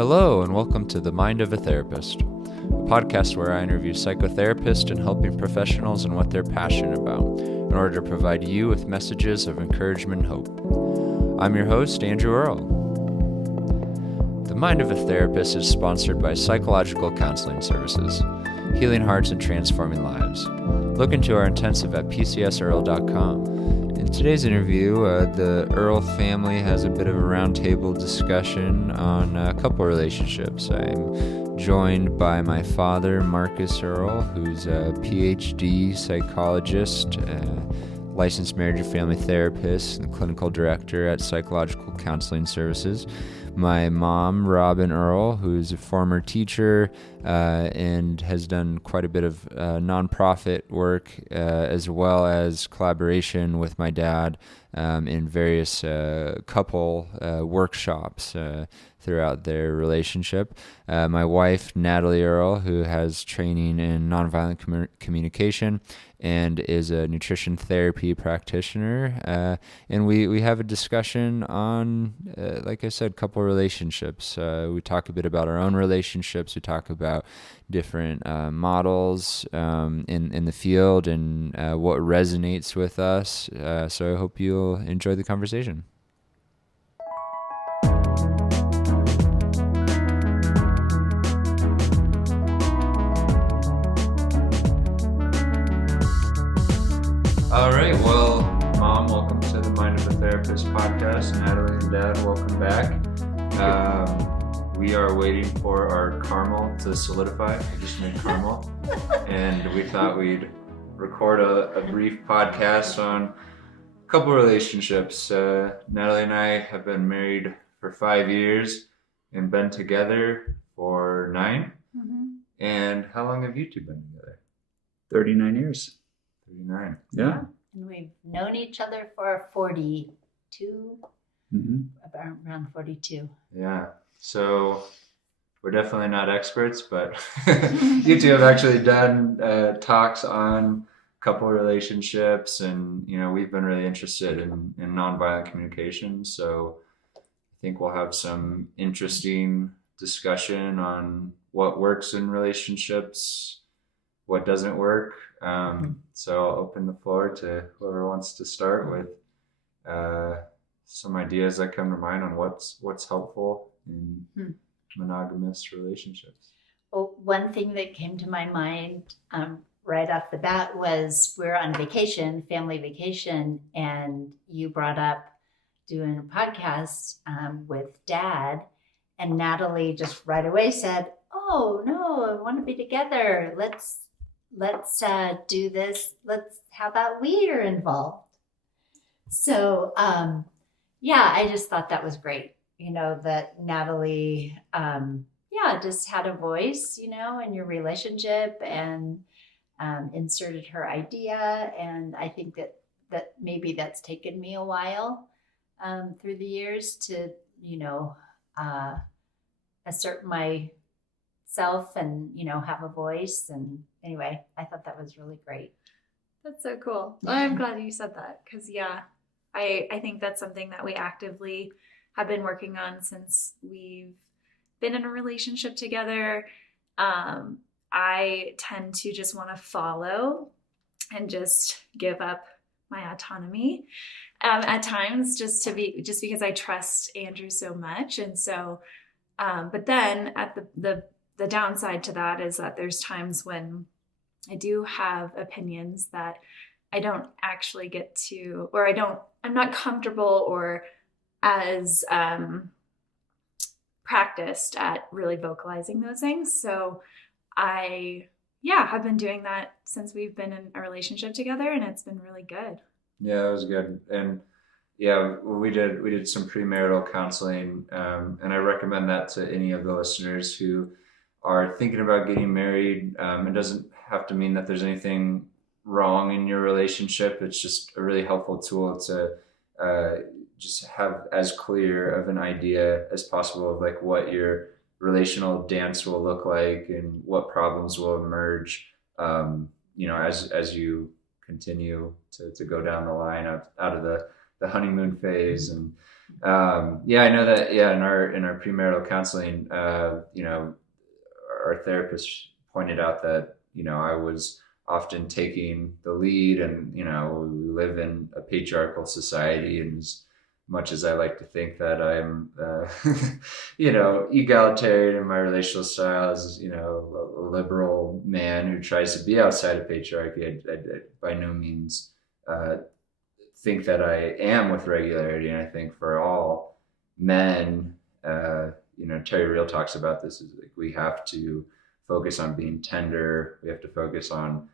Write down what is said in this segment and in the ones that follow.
Hello, and welcome to The Mind of a Therapist, a podcast where I interview psychotherapists and helping professionals and what they're passionate about in order to provide you with messages of encouragement and hope. I'm your host, Andrew Earle. The Mind of a Therapist is sponsored by Psychological Counseling Services, healing hearts and transforming lives. Look into our intensive at pcsearle.com. In today's interview, the Earle family has a bit of a roundtable discussion on couple relationships. I'm joined by my father, Marcus Earle, who's a PhD psychologist, licensed marriage and family therapist, and clinical director at Psychological Counseling Services. My mom, Robin Earle, who's a former teacher and has done quite a bit of nonprofit work as well as collaboration with my dad in various couple workshops throughout their relationship. My wife, Natalie Earle, who has training in nonviolent communication and is a nutrition therapy practitioner. And we have a discussion on, like I said, couple relationships. We talk a bit about our own relationships. We talk about different models in the field and what resonates with us. So I hope you'll enjoy the conversation. All right, well, Mom, welcome to the Mind of a Therapist podcast. Natalie and Dad, welcome back. We are waiting for our caramel to solidify. We just made caramel. And we thought we'd record a brief podcast on a couple relationships. Natalie and I have been married for 5 years and been together for 9. Mm-hmm. And how long have you two been together? 39 years. 39. Yeah. And we've known each other for 42, around 42. Yeah. So we're definitely not experts, but you two have actually done talks on couple relationships, and we've been really interested in nonviolent communication. So I think we'll have some interesting discussion on what works in relationships, what doesn't work. So I'll open the floor to whoever wants to start with some ideas that come to mind on what's helpful in monogamous relationships. Well, one thing that came to my mind right off the bat was we're on vacation, family vacation, and you brought up doing a podcast with Dad, and Natalie just right away said, "Oh no, I want to be together. Let's do this. How about we are involved?" So, I just thought that was great. That Natalie, just had a voice, in your relationship and inserted her idea. And I think that maybe that's taken me a while through the years to, assert myself and, have a voice. And anyway, I thought that was really great. That's so cool. Well, I'm glad you said that because, I think that's something that we actively have been working on since we've been in a relationship together. I tend to just want to follow and just give up my autonomy at times just because I trust Andrew so much. And so, but then at the downside to that is that there's times when I do have opinions that I don't actually get to, or I'm not comfortable or as practiced at really vocalizing those things. So I have been doing that since we've been in a relationship together, and it's been really good. Yeah, that was good. And we did some premarital counseling, and I recommend that to any of the listeners who are thinking about getting married. It doesn't have to mean that there's anything wrong in your relationship. It's just a really helpful tool to just have as clear of an idea as possible of like what your relational dance will look like and what problems will emerge, as you continue to go down the line out of the the honeymoon phase. And I know that in our premarital counseling, our therapist pointed out that I was often taking the lead, and we live in a patriarchal society, and as much as I like to think that I'm egalitarian in my relational style, as a liberal man who tries to be outside of patriarchy, I by no means think that I am with regularity. And I think for all men, Terry Real talks about this, is like we have to focus on being tender. We have to focus on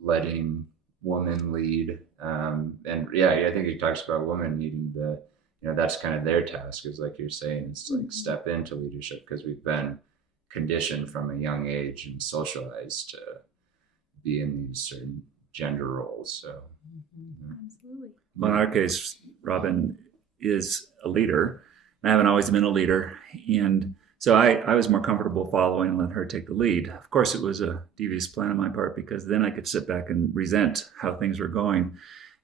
letting women lead. I think he talks about women needing to, that's kind of their task, is like you're saying, is to like step into leadership, because we've been conditioned from a young age and socialized to be in these certain gender roles. So Absolutely. Well, in our case, Robin is a leader. I haven't always been a leader. And so I was more comfortable following and letting her take the lead. Of course, it was a devious plan on my part, because then I could sit back and resent how things were going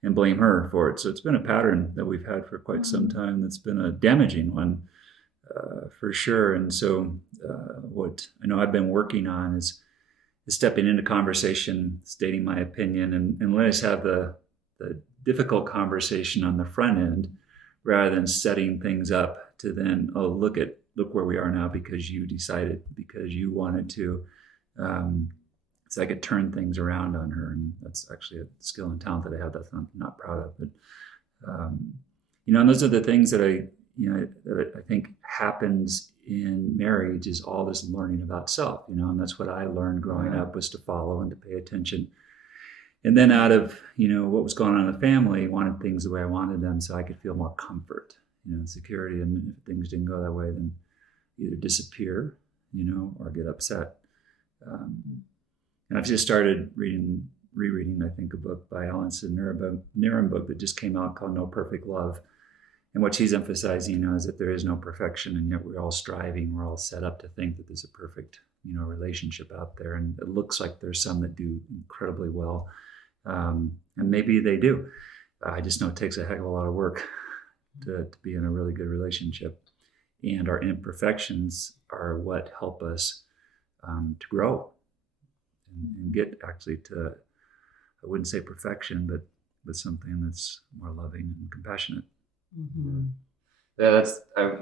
and blame her for it. So it's been a pattern that we've had for quite some time. That's been a damaging one, for sure. And so what I know I've been working on is stepping into conversation, stating my opinion, and let us have the difficult conversation on the front end, rather than setting things up to then, look where we are now because you decided, because you wanted to. So I could turn things around on her, and that's actually a skill and talent that I have that I'm not proud of. But and those are the things that I think happens in marriage, is all this learning about self. And that's what I learned growing up, was to follow and to pay attention. And then out of what was going on in the family, I wanted things the way I wanted them, so I could feel more comfort, security. And if things didn't go that way, then either disappear, or get upset. And I've just started rereading, I think, a book by Alanson Nirenberg that just came out called No Perfect Love. And what she's emphasizing, is that there is no perfection, and yet we're all striving, we're all set up to think that there's a perfect, relationship out there. And it looks like there's some that do incredibly well. And maybe they do. I just know it takes a heck of a lot of work to be in a really good relationship. And our imperfections are what help us to grow and get actually to, I wouldn't say perfection, but something that's more loving and compassionate. Mm-hmm. Yeah,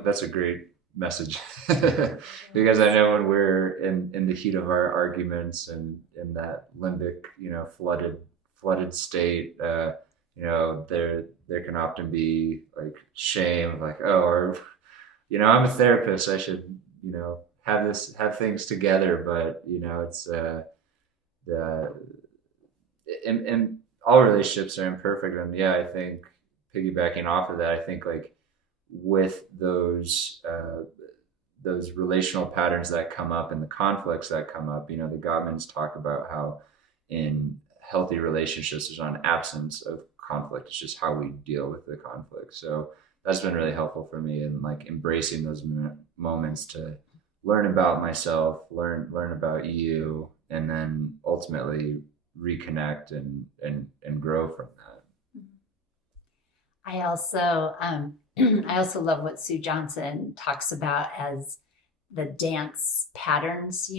that's a great message. Because I know when we're in the heat of our arguments and in that limbic, flooded state, there can often be like shame, like, or I'm a therapist, I should have things together. But it's and all relationships are imperfect. And I think piggybacking off of that, I think like with those relational patterns that come up and the conflicts that come up, the Gottmans talk about how in healthy relationships there's not an absence of conflict, it's just how we deal with the conflict. So that's been really helpful for me, in like embracing those moments to learn about myself, learn about you, and then ultimately reconnect and grow from that. I also love what Sue Johnson talks about as the dance patterns,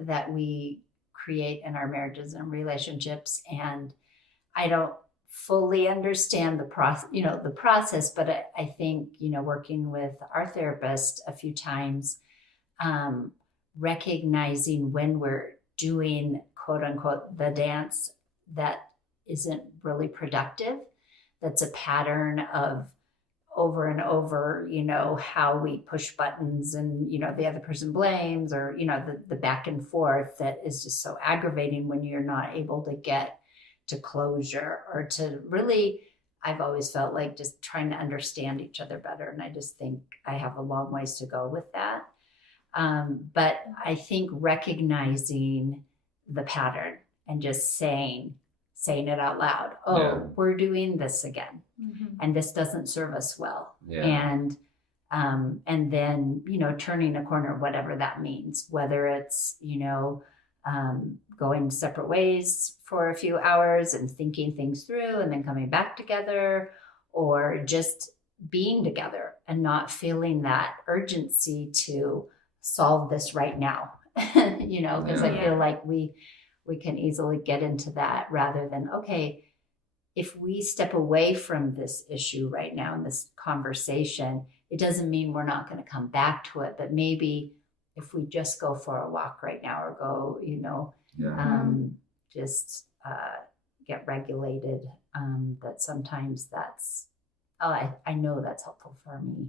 that we create in our marriages and relationships. And I don't fully understand the process, but I think, working with our therapist a few times, recognizing when we're doing quote unquote the dance that isn't really productive, that's a pattern of over and over, how we push buttons and, the other person blames, or, the back and forth that is just so aggravating when you're not able to get to closure, or to really, I've always felt like just trying to understand each other better. And I just think I have a long ways to go with that. But I think recognizing the pattern and just saying it out loud. We're doing this again, and this doesn't serve us well. And then, turning a corner, whatever that means, whether it's, going separate ways for a few hours and thinking things through and then coming back together, or just being together and not feeling that urgency to solve this right now. Because I feel like we can easily get into that rather than, okay, if we step away from this issue right now in this conversation, it doesn't mean we're not going to come back to it, but maybe if we just go for a walk right now or go, just get regulated, that sometimes that's, I know that's helpful for me.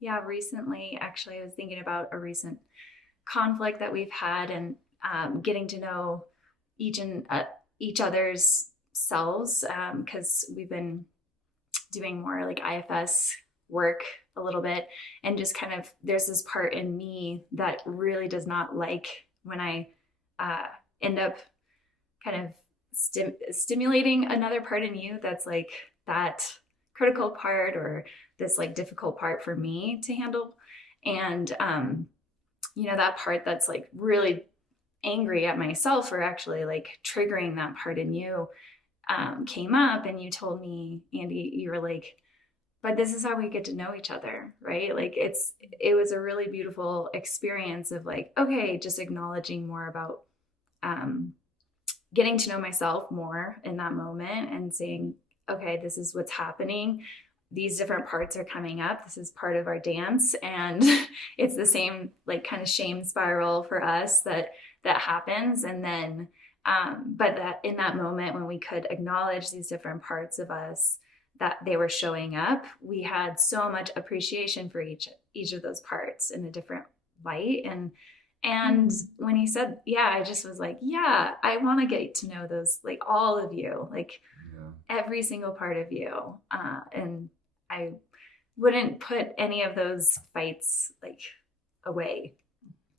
Yeah. Recently, actually, I was thinking about a recent conflict that we've had, and getting to know each other's selves, because we've been doing more like IFS work a little bit, and just kind of, there's this part in me that really does not like when I end up kind of stimulating another part in you that's like that critical part or this like difficult part for me to handle. And that part that's like really angry at myself for actually like triggering that part in you came up, and you told me, Andy, you were like, but this is how we get to know each other, right? Like it was a really beautiful experience of like, okay, just acknowledging more about getting to know myself more in that moment and saying, okay, this is what's happening. These different parts are coming up. This is part of our dance. And it's the same like kind of shame spiral for us that happens. And then, but that in that moment when we could acknowledge these different parts of us that they were showing up, we had so much appreciation for each of those parts in a different light. And when he said, I just was like, I want to get to know those, like all of you, like every single part of you. And I wouldn't put any of those fights like away.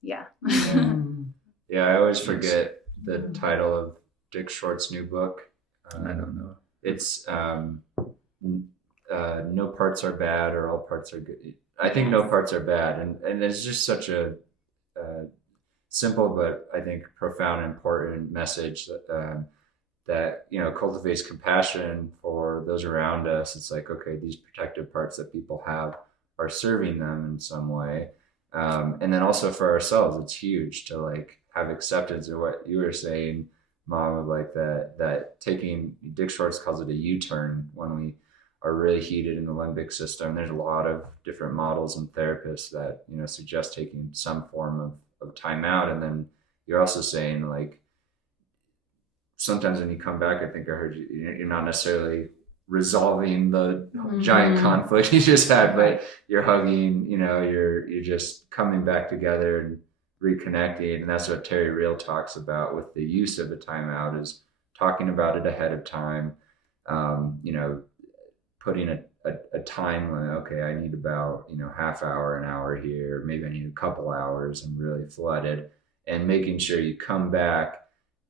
Yeah. I always forget the title of Dick Short's new book. I don't know. It's No Parts Are Bad or All Parts Are Good. I think No Parts Are Bad. And it's just such a simple, but I think profound and important message that cultivates compassion for those around us. It's like, okay, these protective parts that people have are serving them in some way. And then also for ourselves, it's huge to like have acceptance of what you were saying, Mom, of like that taking, Dick Schwartz calls it a U-turn when we are really heated in the limbic system. There's a lot of different models and therapists that, suggest taking some form of time out. And then you're also saying like, sometimes when you come back, I think I heard you're not necessarily resolving the giant conflict you just had, but you're hugging, you're just coming back together and reconnecting. And that's what Terry Real talks about with the use of a timeout, is talking about it ahead of time, putting a time limit. Okay, I need about, half hour, an hour here, maybe I need a couple hours. I'm really flooded, and making sure you come back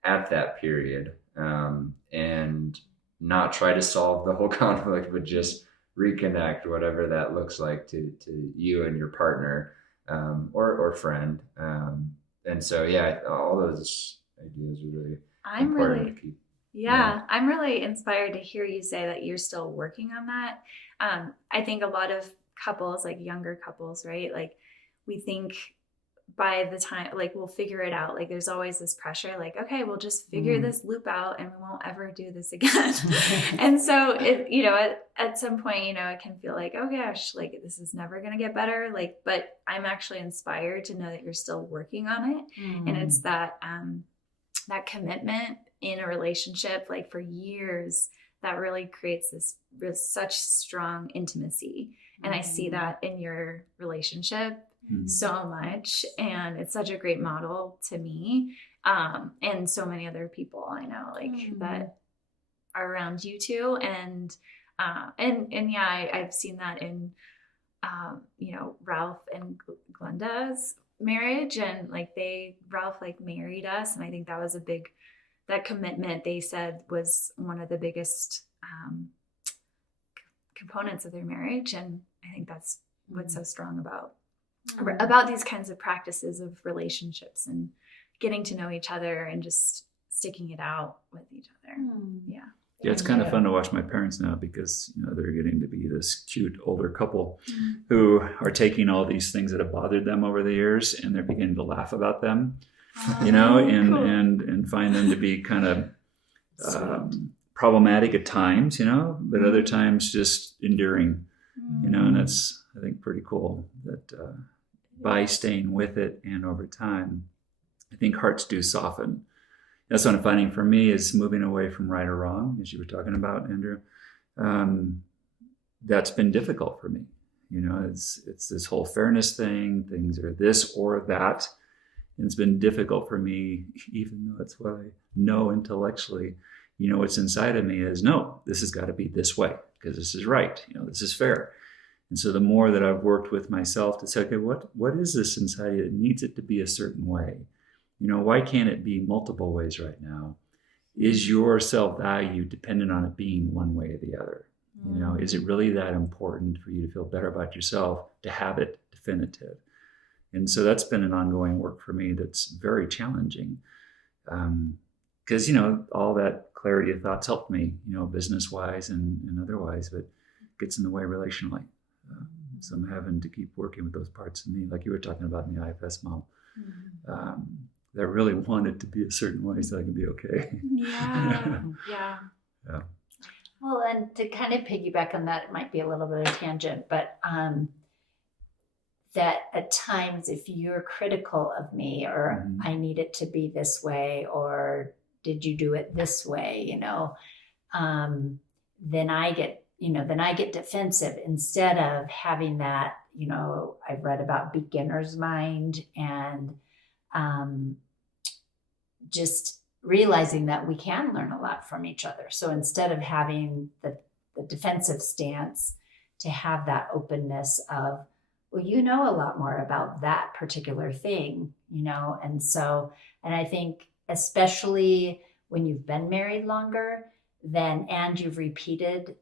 at that period, and not try to solve the whole conflict, but just reconnect, whatever that looks like to you and your partner, or friend. And so, all those ideas are really important to keep. I'm really inspired to hear you say that you're still working on that. I think a lot of couples, like younger couples, right? Like we think by the time, like we'll figure it out. Like there's always this pressure, like, okay, we'll just figure this loop out and we won't ever do this again. And so it, at some point, it can feel like, oh gosh, like this is never going to get better. Like, but I'm actually inspired to know that you're still working on it. And it's that commitment in a relationship, like for years, that really creates such strong intimacy. And I see that in your relationship so much. And it's such a great model to me. And so many other people I know, like that are around you too. And I've seen that in, Ralph and Glenda's marriage, and like Ralph like married us. And I think that was that commitment, they said, was one of the biggest components of their marriage. And I think that's what's so strong about these kinds of practices of relationships and getting to know each other and just sticking it out with each other. Yeah. Yeah, it's kind of fun to watch my parents now because, they're getting to be this cute older couple who are taking all these things that have bothered them over the years and they're beginning to laugh about them, and cool. and find them to be kind of problematic at times, but other times just enduring, and that's, I think, pretty cool that by staying with it and over time, I think hearts do soften. That's what I'm finding for me is moving away from right or wrong, as you were talking about, Andrew. That's been difficult for me. It's this whole fairness thing. Things are this or that. And it's been difficult for me, even though that's what I know intellectually. What's inside of me is, no, this has got to be this way because this is right. This is fair. And so the more that I've worked with myself to say, okay, what is this inside you that needs it to be a certain way? Why can't it be multiple ways right now? Is your self-value dependent on it being one way or the other? Is it really that important for you to feel better about yourself to have it definitive? And so that's been an ongoing work for me that's very challenging. Because, all that clarity of thoughts helped me, business-wise and otherwise, but it gets in the way relationally. So I'm having to keep working with those parts of me, like you were talking about in the IFS model. That really want it to be a certain way so I can be okay. Yeah. Well, and to kind of piggyback on that, it might be a little bit of a tangent, but that at times if you're critical of me or I need it to be this way or did you do it this way, then I get defensive instead of having that, I've read about beginner's mind and just realizing that we can learn a lot from each other. So instead of having the defensive stance, to have that openness of, well, a lot more about that particular thing, and I think especially when you've been married longer, and you've repeated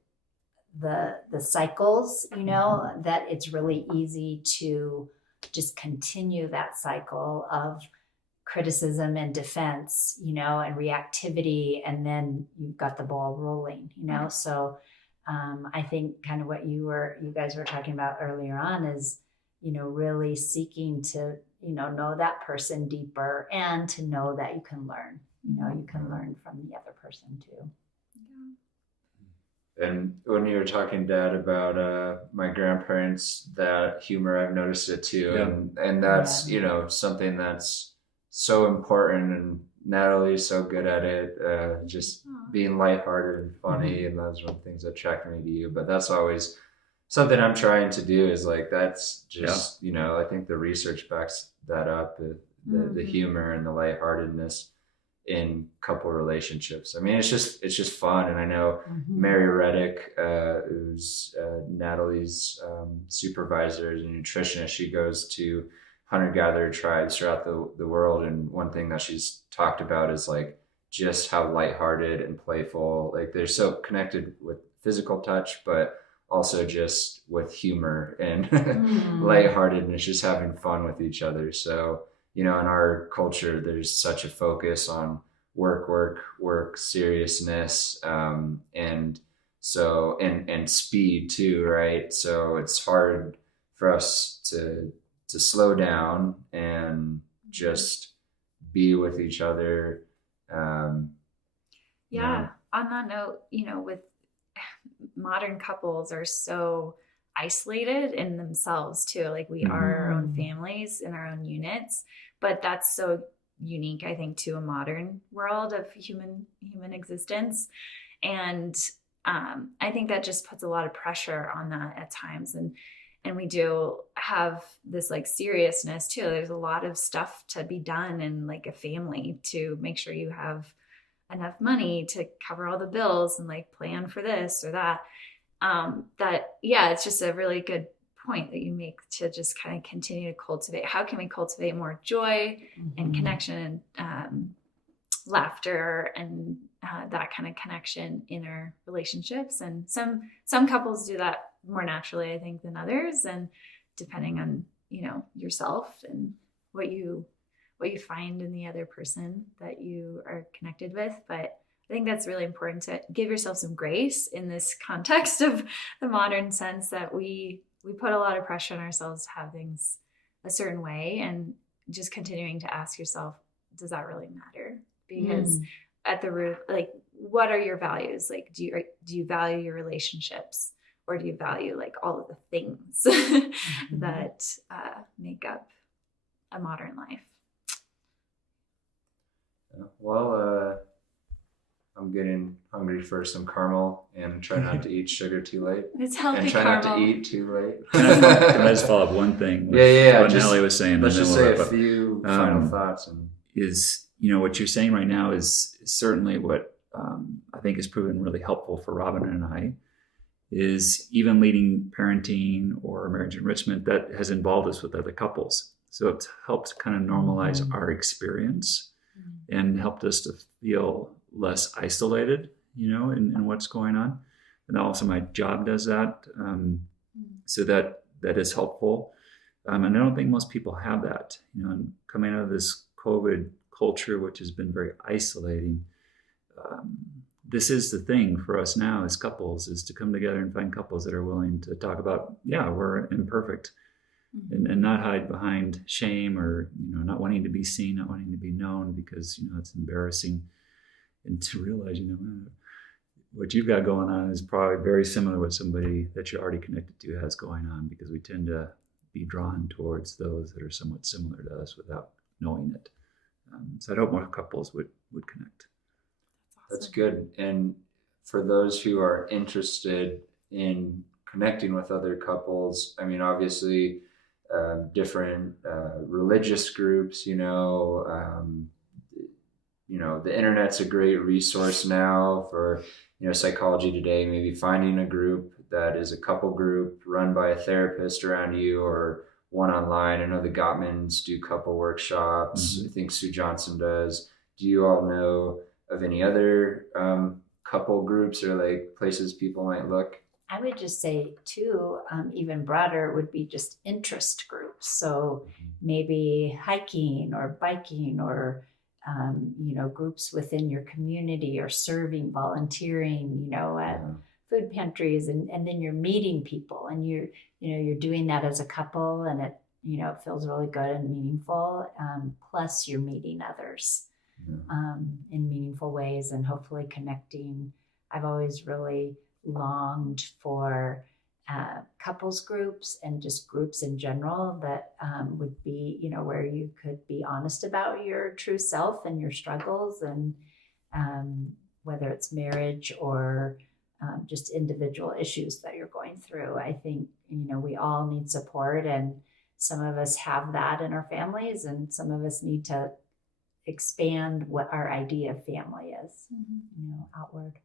the cycles, that it's really easy to just continue that cycle of criticism and defense, and reactivity, and then you've got the ball rolling, So I think kind of what you guys were talking about earlier on is, really seeking to, know that person deeper and to know that you can learn, you can learn from the other person too. And when you were talking, Dad, about my grandparents, that humor, I've noticed it too. And that's, something that's so important. And Natalie's so good at it, just being lighthearted and funny. And those are the things that attract me to you. But that's always something I'm trying to do is like, that's just, I think the research backs that up, the humor and the lightheartedness in couple relationships. I mean, it's just fun. And I know Mary Reddick, who's Natalie's supervisor as a nutritionist, she goes to hunter-gatherer tribes throughout the world. And one thing that she's talked about is like just how lighthearted and playful, like they're so connected with physical touch, but also just with humor and lightheartedness, just having fun with each other. So, in our culture, there's such a focus on work, seriousness, and so, and speed too, right? So it's hard for us to slow down and just be with each other. On that note, with modern couples are so isolated in themselves too. Like we are our own families in our own units, but that's so unique, I think, to a modern world of human existence. And I think that just puts a lot of pressure on that at times. And we do have this like seriousness too. There's a lot of stuff to be done in like a family to make sure you have enough money to cover all the bills and like plan for this or that. It's just a really good point that you make to just kind of continue to cultivate. How can we cultivate more joy and connection and laughter and that kind of connection in our relationships? And some couples do that more naturally, I think, than others, and depending on yourself and what you what you find in the other person that you are connected with. But I think that's really important to give yourself some grace in this context of the modern sense that we put a lot of pressure on ourselves to have things a certain way, and just continuing to ask yourself, does that really matter? Because at the root, like, what are your values? Like, do you value your relationships, or do you value like all of the things that make up a modern life? Well, I'm getting hungry for some caramel, and try not to eat sugar too late. It's healthy and try caramel. not to eat too late. Can I just follow up one thing? With what Nellie was saying. Let's just say we'll a few final thoughts. Is, what you're saying right now is certainly what I think has proven really helpful for Robin and I, is even leading parenting or marriage enrichment that has involved us with other couples. So it's helped kind of normalize our experience and helped us to feel less isolated, in what's going on. And also my job does that. So that is helpful. And I don't think most people have that, and coming out of this COVID culture, which has been very isolating. This is the thing for us now as couples, is to come together and find couples that are willing to talk about, we're imperfect, and not hide behind shame, or, not wanting to be seen, not wanting to be known, because, it's embarrassing. And to realize, what you've got going on is probably very similar to what somebody that you're already connected to has going on, because we tend to be drawn towards those that are somewhat similar to us without knowing it. So I hope more couples would connect. That's good. And for those who are interested in connecting with other couples, I mean, obviously, different religious groups, the internet's a great resource now for, Psychology Today, maybe finding a group that is a couple group run by a therapist around you, or one online. I know the Gottmans do couple workshops. I think Sue Johnson does. Do you all know of any other couple groups or like places people might look? I would just say too, even broader would be just interest groups. So maybe hiking or biking, or groups within your community, or serving, volunteering, at food pantries, and then you're meeting people, and you're doing that as a couple, and it feels really good and meaningful. Plus you're meeting others in meaningful ways, and hopefully connecting. I've always really longed for couples groups, and just groups in general that would be, where you could be honest about your true self and your struggles, and whether it's marriage or just individual issues that you're going through. I think, we all need support, and some of us have that in our families, and some of us need to expand what our idea of family is, outward.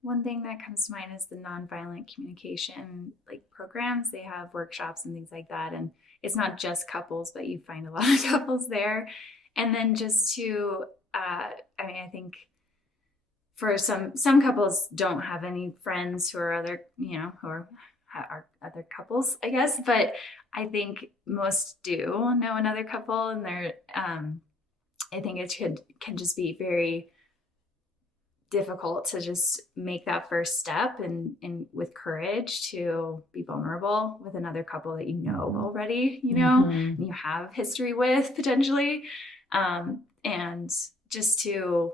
One thing that comes to mind is the nonviolent communication programs. They have workshops and things like that. And it's not just couples, but you find a lot of couples there. And then just to, I think for some couples don't have any friends who are other, who are other couples, I guess. But I think most do know another couple, and they're, I think it can just be very difficult to just make that first step, and with courage to be vulnerable with another couple that already, and you have history with potentially, and just to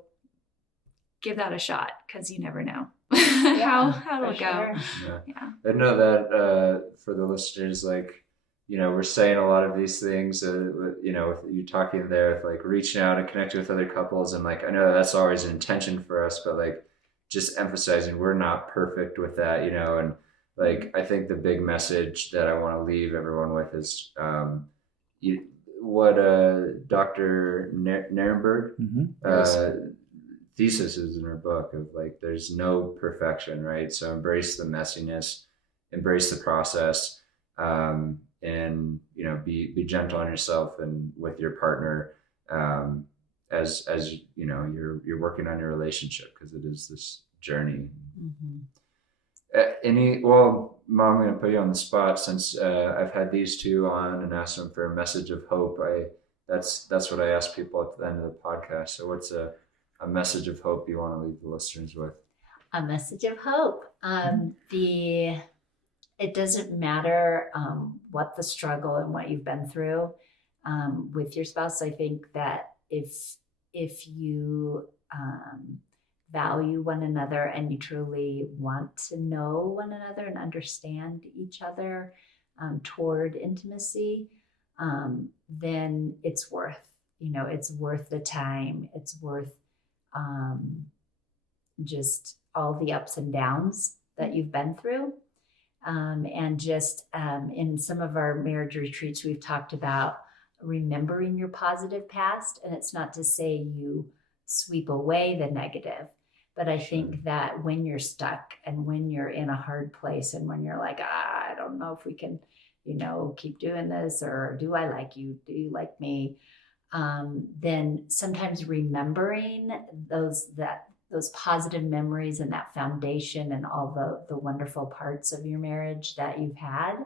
give that a shot, because you never know how it'll go. Sure. Yeah. I know that for the listeners, we're saying a lot of these things, with you talking there, with reaching out and connecting with other couples. And I know that's always an intention for us, but just emphasizing we're not perfect with that, and I think the big message that I want to leave everyone with is what Dr. Nirenberg thesis is in her book of there's no perfection, right? So embrace the messiness, embrace the process, and be gentle on yourself and with your partner, as you're working on your relationship, because it is this journey. Mom, I'm going to put you on the spot, since I've had these two on and asked them for a message of hope. that's what I ask people at the end of the podcast. So what's a message of hope you want to leave the listeners with? A message of hope. It doesn't matter what the struggle and what you've been through with your spouse. I think that if you value one another and you truly want to know one another and understand each other toward intimacy, then it's worth the time. It's worth just all the ups and downs that you've been through. And just in some of our marriage retreats, we've talked about remembering your positive past. And it's not to say you sweep away the negative, but I think that when you're stuck and when you're in a hard place and when you're like, I don't know if we can, keep doing this, or do I like you? Do you like me? Then sometimes remembering those positive memories and that foundation and all the wonderful parts of your marriage that you've had,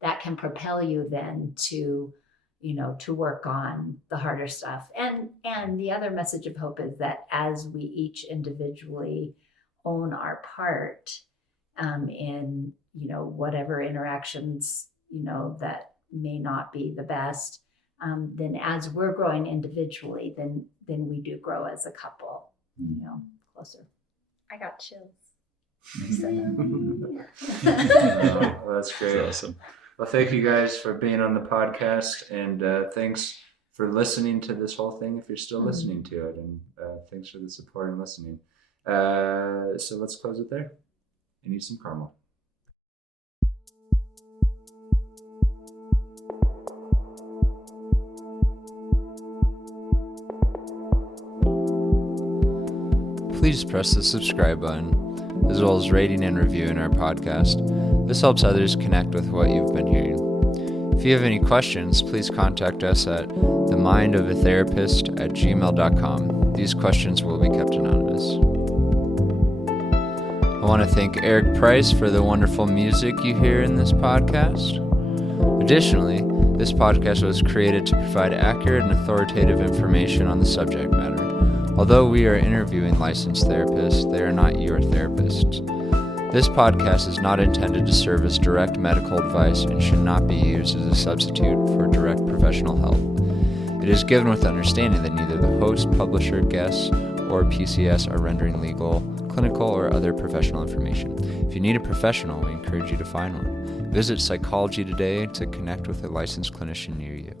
that can propel you then to work on the harder stuff. And the other message of hope is that as we each individually own our part in, whatever interactions, that may not be the best, then as we're growing individually, then we do grow as a couple, closer. I got chills. Oh, that's great. That's awesome. Well, thank you guys for being on the podcast, and thanks for listening to this whole thing if you're still listening to it, and thanks for the support and listening. So let's close it there. I need some caramel. Please press the subscribe button, as well as rating and reviewing our podcast. This helps others connect with what you've been hearing. If you have any questions, please contact us at themindofatherapist@gmail.com. These questions will be kept anonymous. I want to thank Eric Price for the wonderful music you hear in this podcast. Additionally, this podcast was created to provide accurate and authoritative information on the subject matter. Although we are interviewing licensed therapists, they are not your therapists. This podcast is not intended to serve as direct medical advice and should not be used as a substitute for direct professional help. It is given with the understanding that neither the host, publisher, guests, or PCS are rendering legal, clinical, or other professional information. If you need a professional, we encourage you to find one. Visit Psychology Today to connect with a licensed clinician near you.